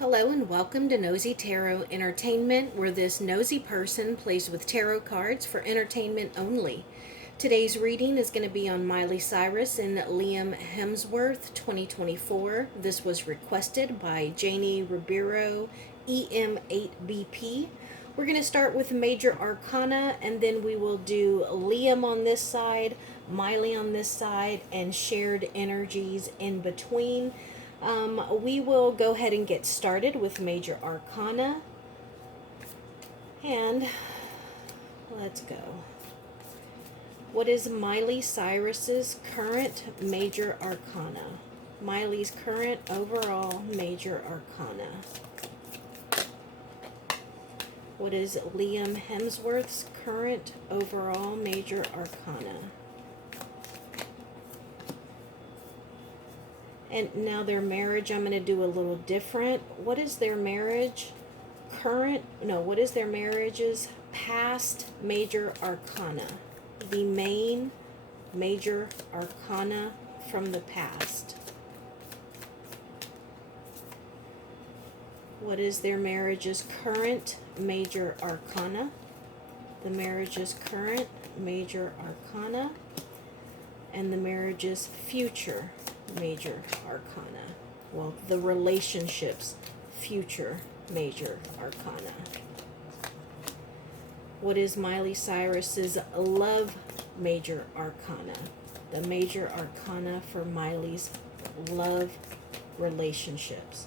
Hello and welcome to Nosy Tarot Entertainment, where this nosy person plays with tarot cards for entertainment only. Today's reading is going to be on Miley Cyrus and Liam Hemsworth 2024. This was requested by Janie Ribeiro, EM8BP. We're going to start with Major Arcana, and then we will do Liam on this side, Miley on this side, and shared energies in between. We will go ahead and get started with Major Arcana. And let's go. What is Miley Cyrus's current Major Arcana? Miley's current overall Major Arcana. What is Liam Hemsworth's current overall Major Arcana? And now their marriage, I'm going to do a little different. What is their marriage what is their marriage's past Major Arcana? The main Major Arcana from the past. What is their marriage's current Major Arcana? The marriage's current Major Arcana. And the marriage's future Major Arcana. Well, the relationship's future Major Arcana. What is Miley Cyrus's love Major Arcana? The Major Arcana for Miley's love relationships,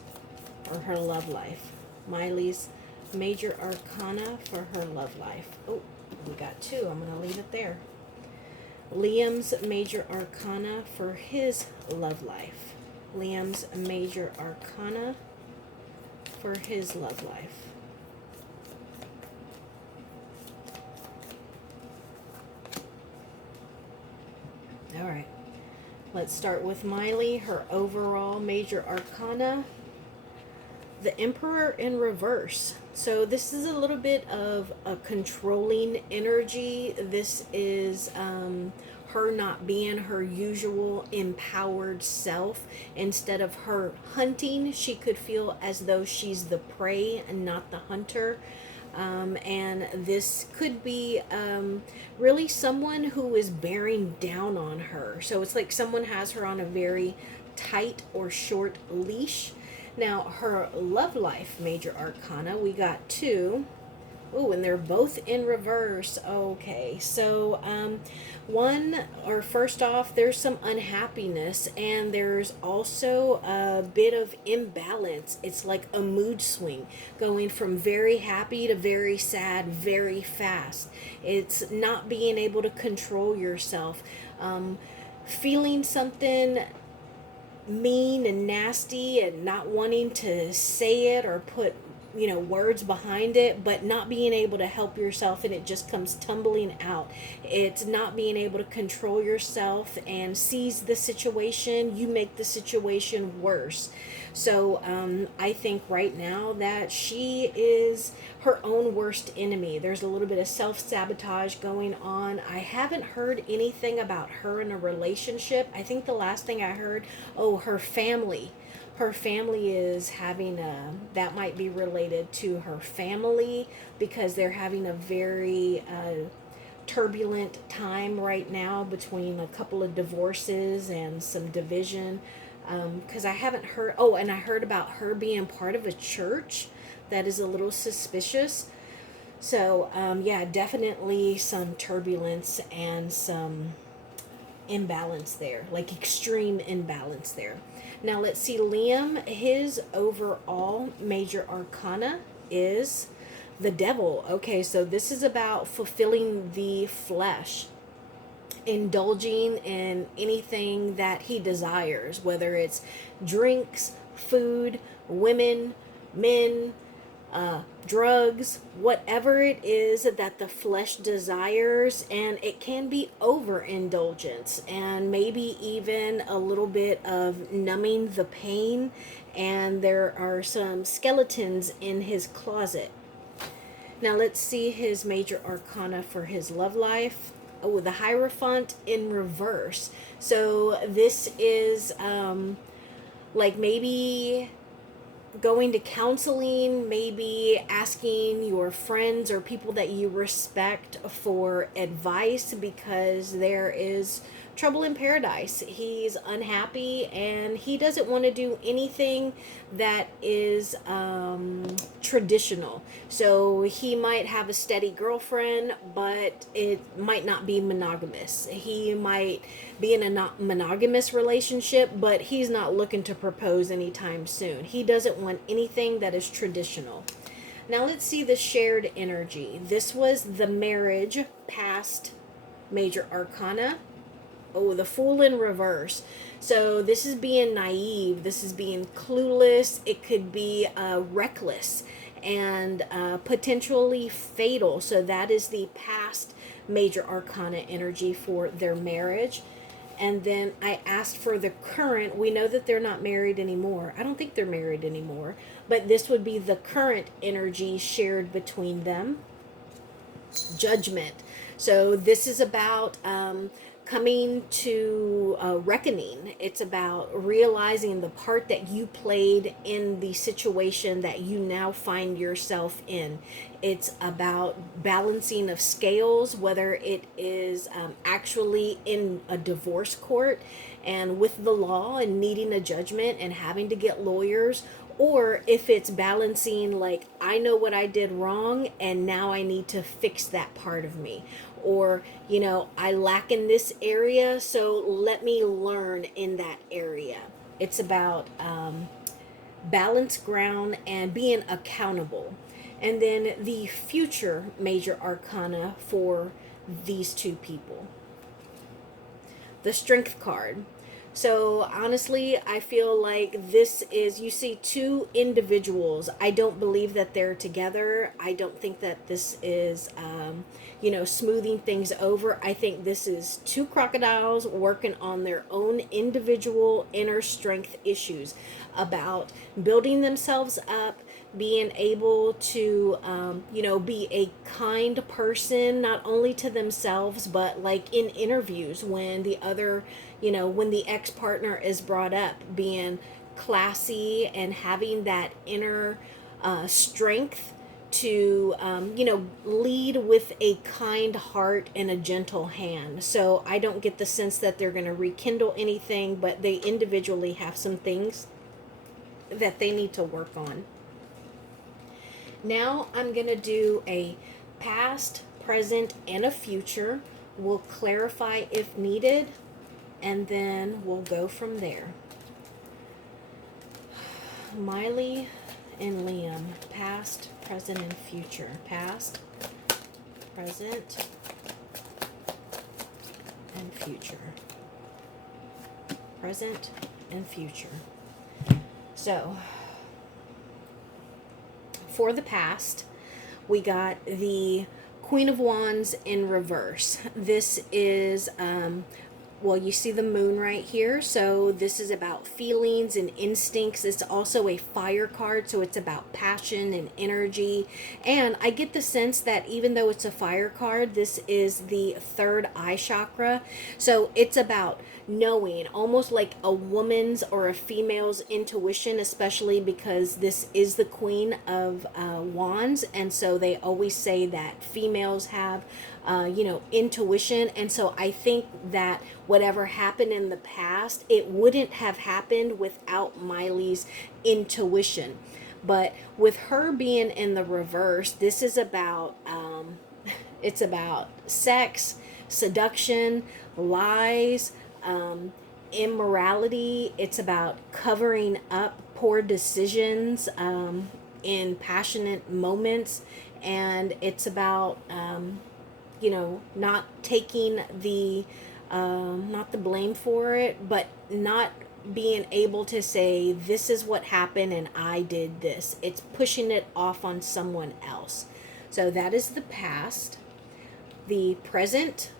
or her love life. Miley's Major Arcana for her love life. Oh, we got two. I'm going to leave it there. Liam's Major Arcana for his love life. Liam's Major Arcana for his love life. All right. Let's start with Miley, her overall Major Arcana. The Emperor in reverse. So this is a little bit of a controlling energy. This is her not being her usual empowered self. Instead of her hunting, she could feel as though she's the prey and not the hunter. And this could be really someone who is bearing down on her. So it's like someone has her on a very tight or short leash. Now, her love life Major Arcana, we got two. Oh, and they're both in reverse. Okay, so first off, there's some unhappiness, and there's also a bit of imbalance. It's like a mood swing, going from very happy to very sad very fast. It's not being able to control yourself. Feeling something mean and nasty and not wanting to say it or put words behind it, but not being able to help yourself, and it just comes tumbling out. It's not being able to control yourself and seize the situation. You make the situation worse. So I think right now that she is her own worst enemy. There's a little bit of self-sabotage going on. I haven't heard anything about her in a relationship. I think the last thing I heard, her family. Her family is having that might be related to her family, because they're having a very turbulent time right now between a couple of divorces and some division. Because I haven't heard, and I heard about her being part of a church. That is a little suspicious. So, definitely some turbulence and some imbalance there, like extreme imbalance there. Now let's see, Liam, his overall Major Arcana is the Devil. Okay, so this is about fulfilling the flesh, indulging in anything that he desires, whether it's drinks, food, women, men, drugs, whatever it is that the flesh desires. And it can be overindulgence and maybe even a little bit of numbing the pain. And there are some skeletons in his closet. Now let's see his Major Arcana for his love life. The Hierophant in reverse. So this is like maybe going to counseling, maybe asking your friends or people that you respect for advice because there is trouble in paradise. He's unhappy and he doesn't want to do anything that is traditional. So he might have a steady girlfriend, but it might not be monogamous. He might be in a not monogamous relationship, but he's not looking to propose anytime soon. He doesn't want anything that is traditional. Now let's see the shared energy. This was the marriage past major arcana. Oh, the Fool in reverse. So this is being naive. This is being clueless. It could be reckless and potentially fatal. So that is the past major arcana energy for their marriage. And then I asked for the current. We know that they're not married anymore. I don't think they're married anymore. But this would be the current energy shared between them. Judgment. So this is about coming to reckoning. It's about realizing the part that you played in the situation that you now find yourself in. It's about balancing of scales, whether it is actually in a divorce court and with the law and needing a judgment and having to get lawyers, or if it's balancing, like, I know what I did wrong and now I need to fix that part of me. Or, I lack in this area, so let me learn in that area. It's about balanced ground and being accountable. And then the future major arcana for these two people. The Strength card. So honestly, I feel like this is, you see two individuals. I don't believe that they're together. I don't think that this is, smoothing things over. I think this is two crocodiles working on their own individual inner strength issues about building themselves up, being able to, be a kind person, not only to themselves, but like in interviews when the other, when the ex-partner is brought up, being classy and having that inner strength to, lead with a kind heart and a gentle hand. So I don't get the sense that they're going to rekindle anything, but they individually have some things that they need to work on. Now I'm going to do a past, present, and a future. We'll clarify if needed, and then we'll go from there. Miley and Liam, past, present, and future. Past, present, and future. Present and future. So, for the past, we got the Queen of Wands in reverse. This is, you see the moon right here. So this is about feelings and instincts. It's also a fire card, so it's about passion and energy. And I get the sense that even though it's a fire card, this is the third eye chakra. So it's about knowing, almost like a woman's or a female's intuition, especially because this is the Queen of Wands. And so they always say that females have intuition. And so I think that whatever happened in the past, it wouldn't have happened without Miley's intuition. But with her being in the reverse, this is about, it's about sex, seduction, lies, immorality. It's about covering up poor decisions in passionate moments. And it's about, not taking the not the blame for it, but not being able to say, this is what happened and I did this. It's pushing it off on someone else. So that is the past. The present.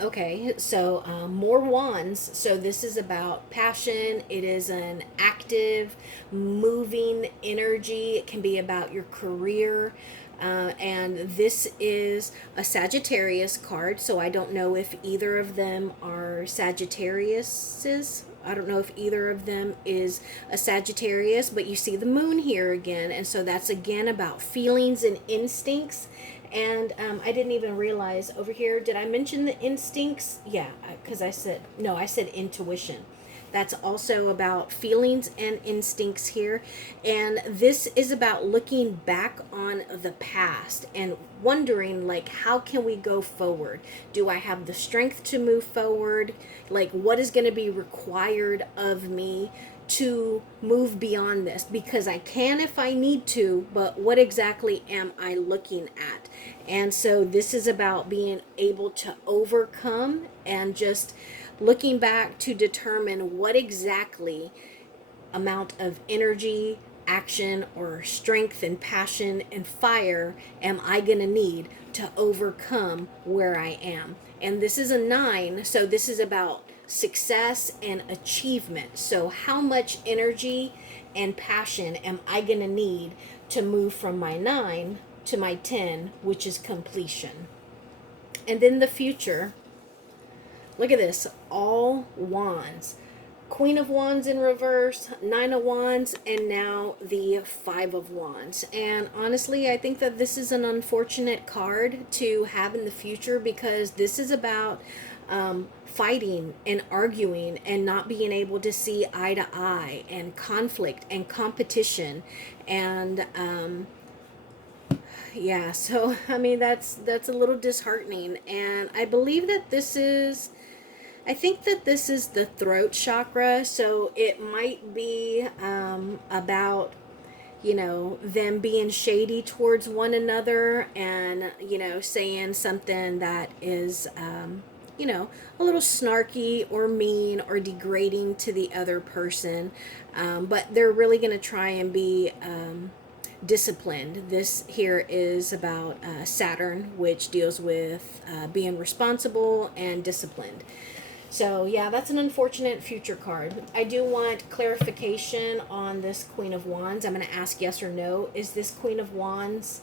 Okay, so more wands. So this is about passion. It is an active, moving energy. It can be about your career. And this is a Sagittarius card, so I don't know if either of them are Sagittariuses. I don't know if either of them is a Sagittarius, but you see the moon here again. And so that's again about feelings and instincts. And I didn't even realize over here, did I mention the instincts? Yeah, because I said, no, I said intuition. That's also about feelings and instincts here. And this is about looking back on the past and wondering, like, how can we go forward? Do I have the strength to move forward? Like, what is going to be required of me to move beyond this? Because I can if I need to, but what exactly am I looking at? And so this is about being able to overcome and just looking back to determine what exactly amount of energy, action, or strength and passion and fire am I going to need to overcome where I am. And this is a 9, so this is about success and achievement. So how much energy and passion am I going to need to move from my 9 to my 10, which is completion. And then the future. Look at this, all wands. Queen of Wands in reverse, 9 of Wands, and now the 5 of Wands. And honestly, I think that this is an unfortunate card to have in the future, because this is about fighting and arguing and not being able to see eye to eye, and conflict and competition. And yeah, so I mean, that's a little disheartening. And I believe that I think that this is the throat chakra, so it might be about, them being shady towards one another, and, saying something that is, a little snarky or mean or degrading to the other person. But they're really going to try and be disciplined. This here is about Saturn, which deals with being responsible and disciplined. So yeah, that's an unfortunate future card. I do want clarification on this Queen of Wands. I'm going to ask yes or no. Is this Queen of Wands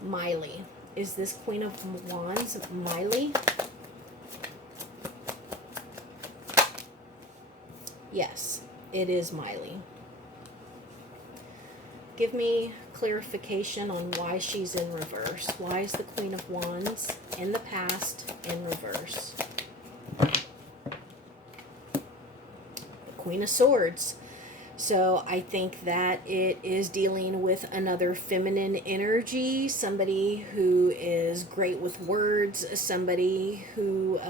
Miley? Is this Queen of Wands Miley? Yes, it is Miley. Give me clarification on why she's in reverse. Why is the Queen of Wands in the past in reverse? Queen of Swords. So I think that it is dealing with another feminine energy, somebody who is great with words, somebody who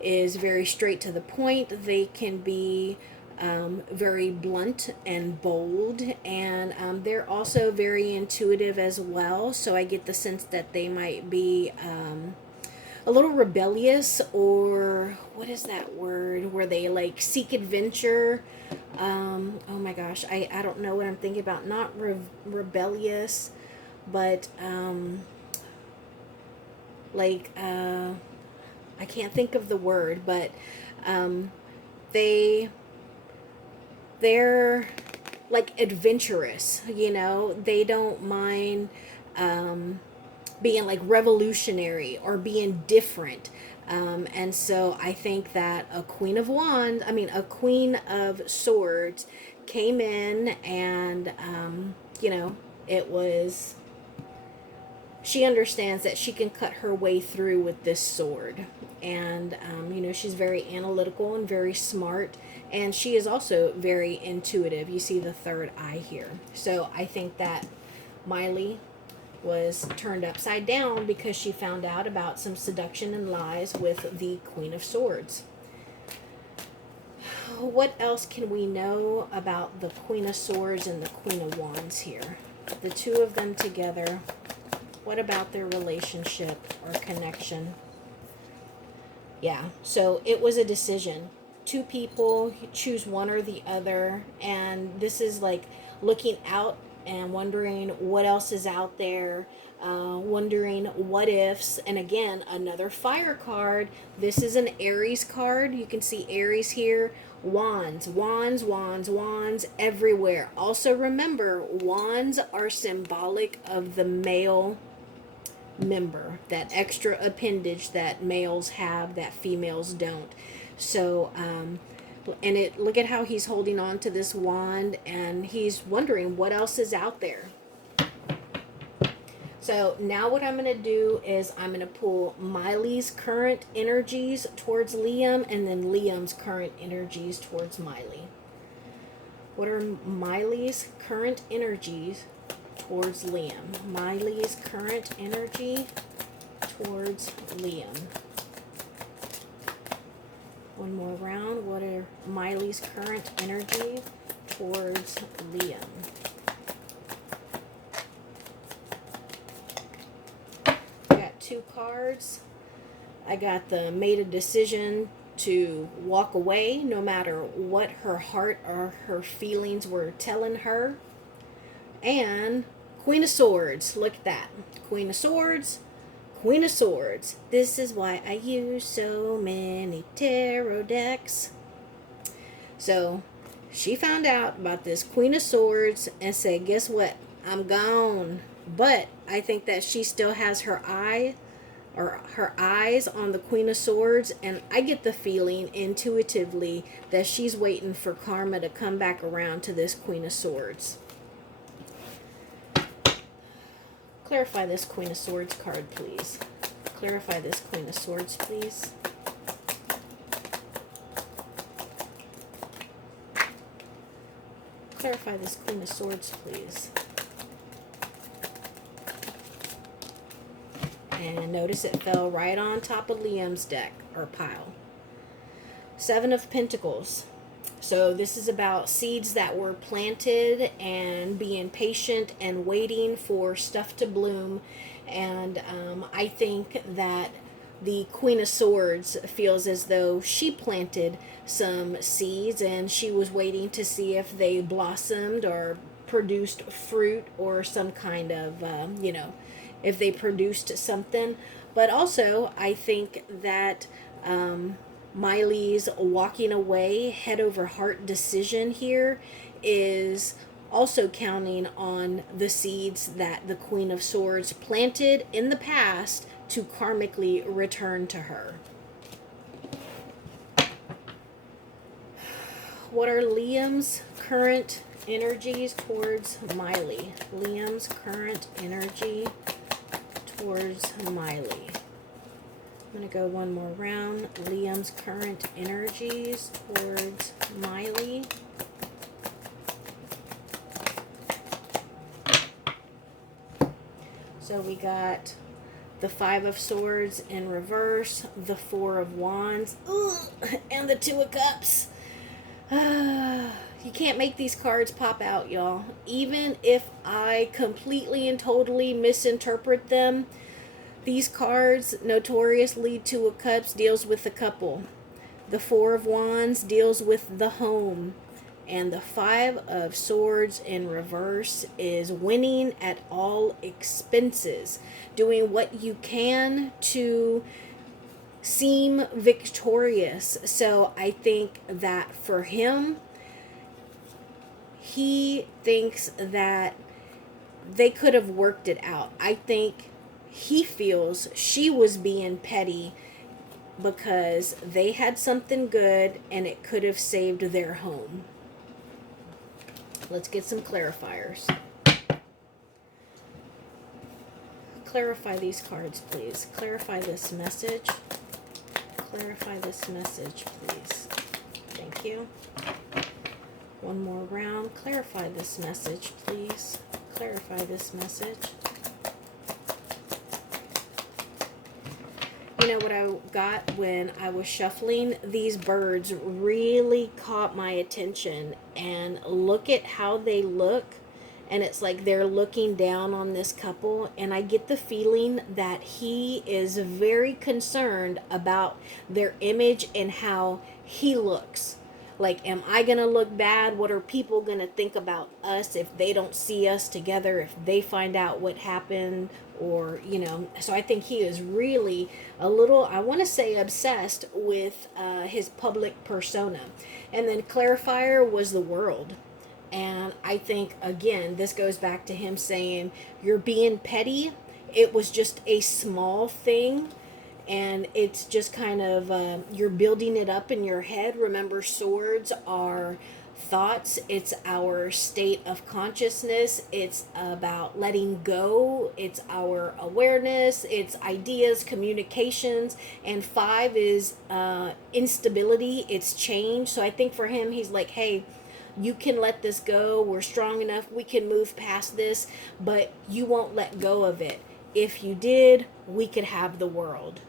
is very straight to the point. They can be very blunt and bold, and they're also very intuitive as well. So I get the sense that they might be a little rebellious, or what is that word where they like seek adventure. Oh my gosh, I don't know what I'm thinking about. Not rebellious, but I can't think of the word, but they're like adventurous, they don't mind being like revolutionary or being different. And so I think that a Queen of Swords came in, and, it was, she understands that she can cut her way through with this sword. And, she's very analytical and very smart. And she is also very intuitive. You see the third eye here. So I think that Miley was turned upside down because she found out about some seduction and lies with the Queen of Swords. What else can we know about the Queen of Swords and the Queen of Wands here? The two of them together. What about their relationship or connection? Yeah, so it was a decision. Two people, choose one or the other. And this is like looking out and wondering what else is out there, wondering what ifs. And again, another fire card. This is an Aries card. You can see Aries here. Wands, wands, wands, wands everywhere. Also remember, wands are symbolic of the male member, that extra appendage that males have that females don't. So, and look at how he's holding on to this wand, and he's wondering what else is out there. So now what I'm going to do is I'm going to pull Miley's current energies towards Liam, and then Liam's current energies towards Miley. What are Miley's current energies towards Liam? Miley's current energy towards Liam. One more round. What are Miley's current energy towards Liam? I got 2 cards. I got the made a decision to walk away no matter what her heart or her feelings were telling her. And Queen of Swords. Look at that. Queen of Swords. Queen of Swords. This is why I use so many tarot decks. So she found out about this Queen of Swords and said, guess what? I'm gone. But I think that she still has her eyes on the Queen of Swords, and I get the feeling intuitively that she's waiting for karma to come back around to this Queen of Swords. Clarify this Queen of Swords card, please. Clarify this Queen of Swords, please. Clarify this Queen of Swords, please. And notice it fell right on top of Liam's deck, or pile. 7 of Pentacles. So this is about seeds that were planted and being patient and waiting for stuff to bloom. And I think that the Queen of Swords feels as though she planted some seeds and she was waiting to see if they blossomed or produced fruit or some kind of, if they produced something. But also, I think that Miley's walking away head over heart decision here is also counting on the seeds that the Queen of Swords planted in the past to karmically return to her. What are Liam's current energies towards Miley? Liam's current energy towards Miley. I'm going to go one more round. Liam's current energies towards Miley. So we got the 5 of Swords in reverse, the 4 of Wands, and the 2 of Cups. You can't make these cards pop out, y'all. Even if I completely and totally misinterpret them, these cards, notoriously 2 of Cups deals with the couple. The 4 of Wands deals with the home. And the 5 of Swords in reverse is winning at all expenses. Doing what you can to seem victorious. So I think that for him, he thinks that they could have worked it out. I think he feels she was being petty because they had something good and it could have saved their home. Let's get some clarifiers. Clarify these cards, please. Clarify this message. Clarify this message, please. Thank you. One more round. Clarify this message, please. Clarify this message. You know what I got when I was shuffling? These birds really caught my attention. And look at how they look. And it's like they're looking down on this couple. And I get the feeling that he is very concerned about their image and how he looks. Like, am I going to look bad? What are people going to think about us if they don't see us together, if they find out what happened? Or, so I think he is really a little, I want to say, obsessed with his public persona. And then clarifier was the world. And I think, again, this goes back to him saying, you're being petty. It was just a small thing. And it's just kind of, you're building it up in your head. Remember, swords are thoughts, it's our state of consciousness, it's about letting go, it's our awareness, it's ideas, communications. And five is instability, it's change. So I think for him, he's like, hey, you can let this go, we're strong enough, we can move past this, but you won't let go of it. If you did, we could have the world.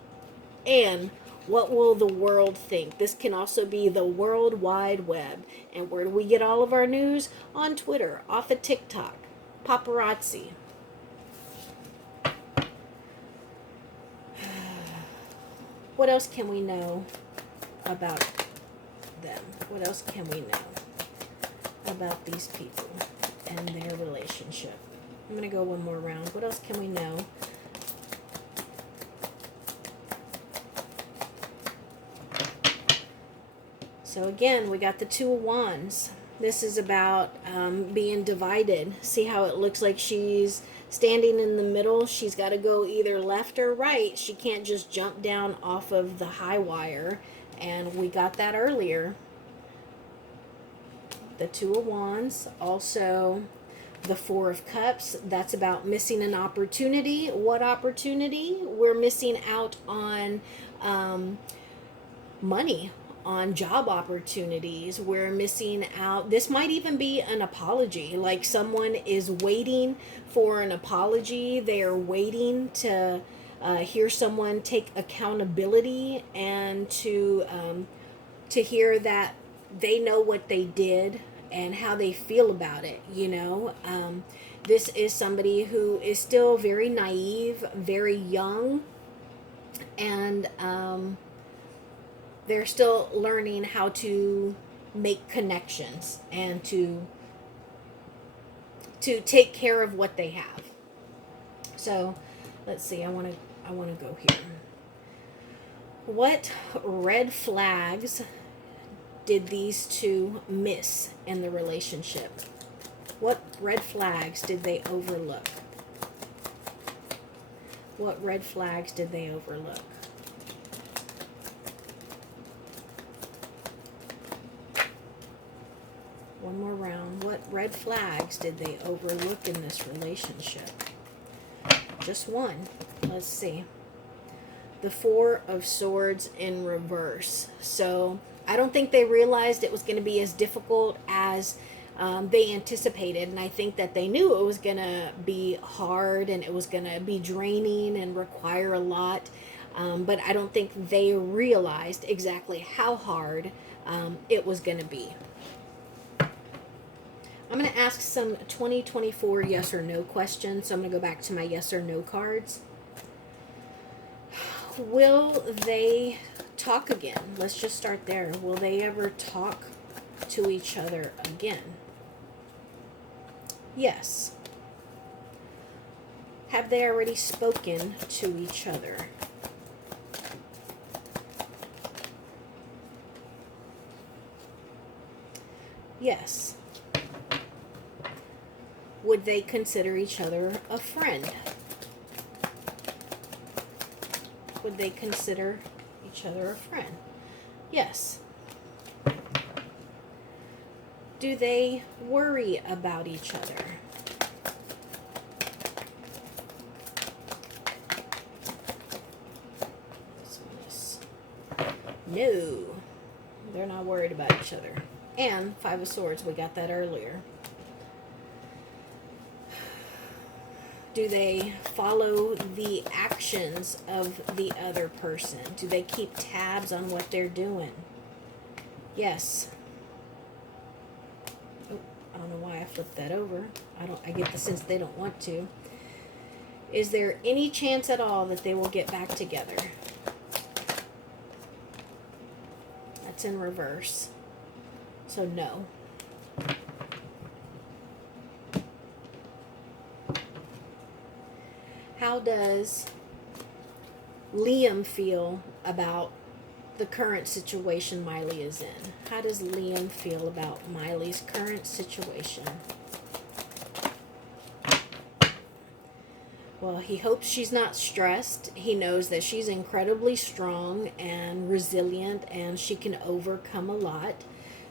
And what will the world think? This can also be the World Wide Web. And where do we get all of our news? On Twitter, off of TikTok, paparazzi. What else can we know about them? What else can we know about these people and their relationship? I'm going to go one more round. What else can we know? So again, we got the Two of Wands. This is about being divided. See how it looks like she's standing in the middle? She's got to go either left or right. She can't just jump down off of the high wire. And we got that earlier. The Two of Wands. Also, the Four of Cups. That's about missing an opportunity. What opportunity? We're missing out on money, on job opportunities. We're missing out. This might even be an apology. Like someone is waiting for an apology. They are waiting to hear someone take accountability and to hear that they know what they did and how they feel about it. You know, this is somebody who is still very naive, very young, and they're still learning how to make connections and to take care of what they have. So let's see, I want to go here. What red flags did these two miss in the relationship? What red flags did they overlook? What red flags did they overlook? One more round. What red flags did they overlook in this relationship? Just one. Let's see. The Four of Swords in reverse. So I don't think they realized it was going to be as difficult as they anticipated. And I think that they knew it was going to be hard and it was going to be draining and require a lot. But I don't think they realized exactly how hard it was going to be. I'm going to ask some 2024 yes or no questions. So I'm going to go back to my yes or no cards. Will they talk again? Let's just start there. Will they ever talk to each other again? Yes. Have they already spoken to each other? Yes. Would they consider each other a friend? Would they consider each other a friend? Yes. Do they worry about each other? No. They're not worried about each other. And Five of Swords, we got that earlier. Do they follow the actions of the other person? Do they keep tabs on what they're doing? Yes. Oh, I don't know why I flipped that over. I get the sense they don't want to. Is there any chance at all that they will get back together? That's in reverse. So no. How does Liam feel about the current situation Miley is in? How does Liam feel about Miley's current situation? Well, he hopes she's not stressed. He knows that she's incredibly strong and resilient and she can overcome a lot.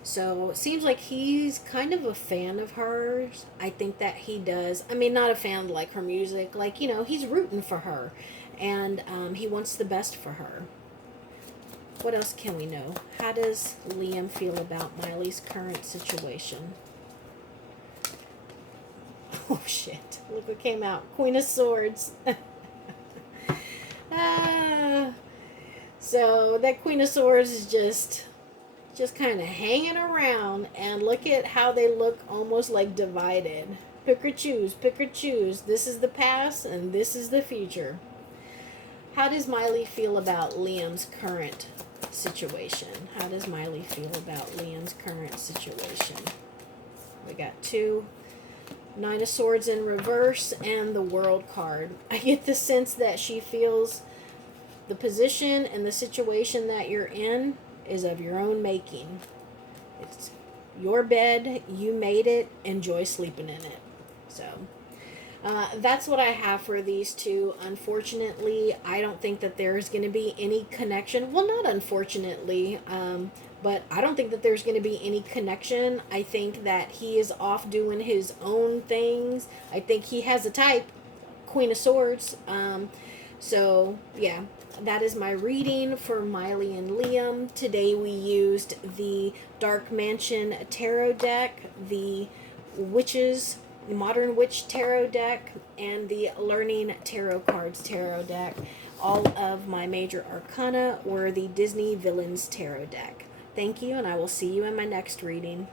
So it seems like he's kind of a fan of hers. I think that he does. I mean, not a fan like her music. Like, he's rooting for her. And he wants the best for her. What else can we know? How does Liam feel about Miley's current situation? Oh, shit. Look what came out. Queen of Swords. Ah, so that Queen of Swords is just kind of hanging around, and look at how they look almost like divided. Pick or choose, pick or choose. This is the past and this is the future. How does Miley feel about Liam's current situation? How does Miley feel about Liam's current situation? We got 2 Nine of Swords in reverse and the World card. I get the sense that she feels the position and the situation that you're in is of your own making. It's your bed, you made it, enjoy sleeping in it. So that's what I have for these two. Unfortunately, I don't think that there's going to be any connection. Well, not unfortunately, but I don't think that there's going to be any connection. I think that he is off doing his own things. I think he has a type, Queen of Swords. So, yeah, that is my reading for Miley and Liam. Today we used the Dark Mansion Tarot deck, the Witches, the Modern Witch Tarot deck, and the Learning Tarot Cards Tarot deck. All of my major arcana were the Disney Villains Tarot deck. Thank you, and I will see you in my next reading.